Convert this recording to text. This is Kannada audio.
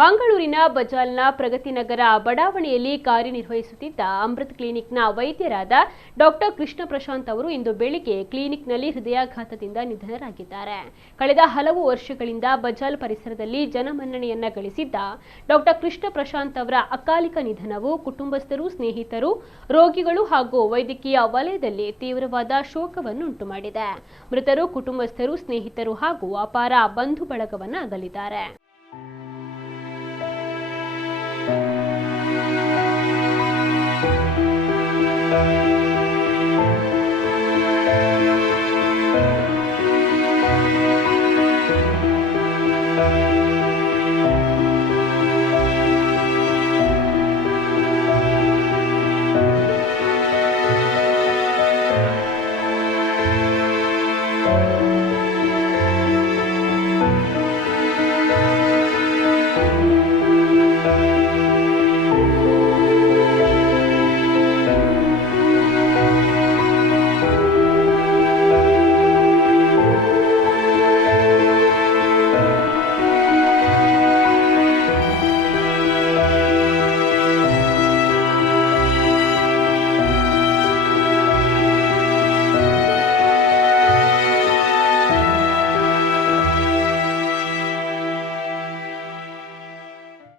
ಮಂಗಳೂರಿನ ಬಜಾಲ್ನ ಪ್ರಗತಿನಗರ ಬಡಾವಣೆಯಲ್ಲಿ ಕಾರ್ಯನಿರ್ವಹಿಸುತ್ತಿದ್ದ ಅಮೃತ್ ಕ್ಲಿನಿಕ್ನ ವೈದ್ಯರಾದ ಡಾಕ್ಟರ್ ಕೃಷ್ಣ ಪ್ರಶಾಂತ್ ಅವರು ಇಂದು ಬೆಳಿಗ್ಗೆ ಕ್ಲಿನಿಕ್ನಲ್ಲಿ ಹೃದಯಾಘಾತದಿಂದ ನಿಧನರಾಗಿದ್ದಾರೆ. ಕಳೆದ ಹಲವು ವರ್ಷಗಳಿಂದ ಬಜಾಲ್ ಪರಿಸರದಲ್ಲಿ ಜನಮನ್ನಣೆಯನ್ನ ಗಳಿಸಿದ್ದ ಡಾಕ್ಟರ್ ಕೃಷ್ಣ ಪ್ರಶಾಂತ್ ಅವರ ಅಕಾಲಿಕ ನಿಧನವು ಕುಟುಂಬಸ್ಥರು, ಸ್ನೇಹಿತರು, ರೋಗಿಗಳು ಹಾಗೂ ವೈದ್ಯಕೀಯ ವಲಯದಲ್ಲಿ ತೀವ್ರವಾದ ಶೋಕವನ್ನು ಉಂಟುಮಾಡಿದೆ. ಮೃತರು ಕುಟುಂಬಸ್ಥರು, ಸ್ನೇಹಿತರು ಹಾಗೂ ಅಪಾರ ಬಂಧು ಬಳಗವನ್ನು ಅಗಲಿದ್ದಾರೆ.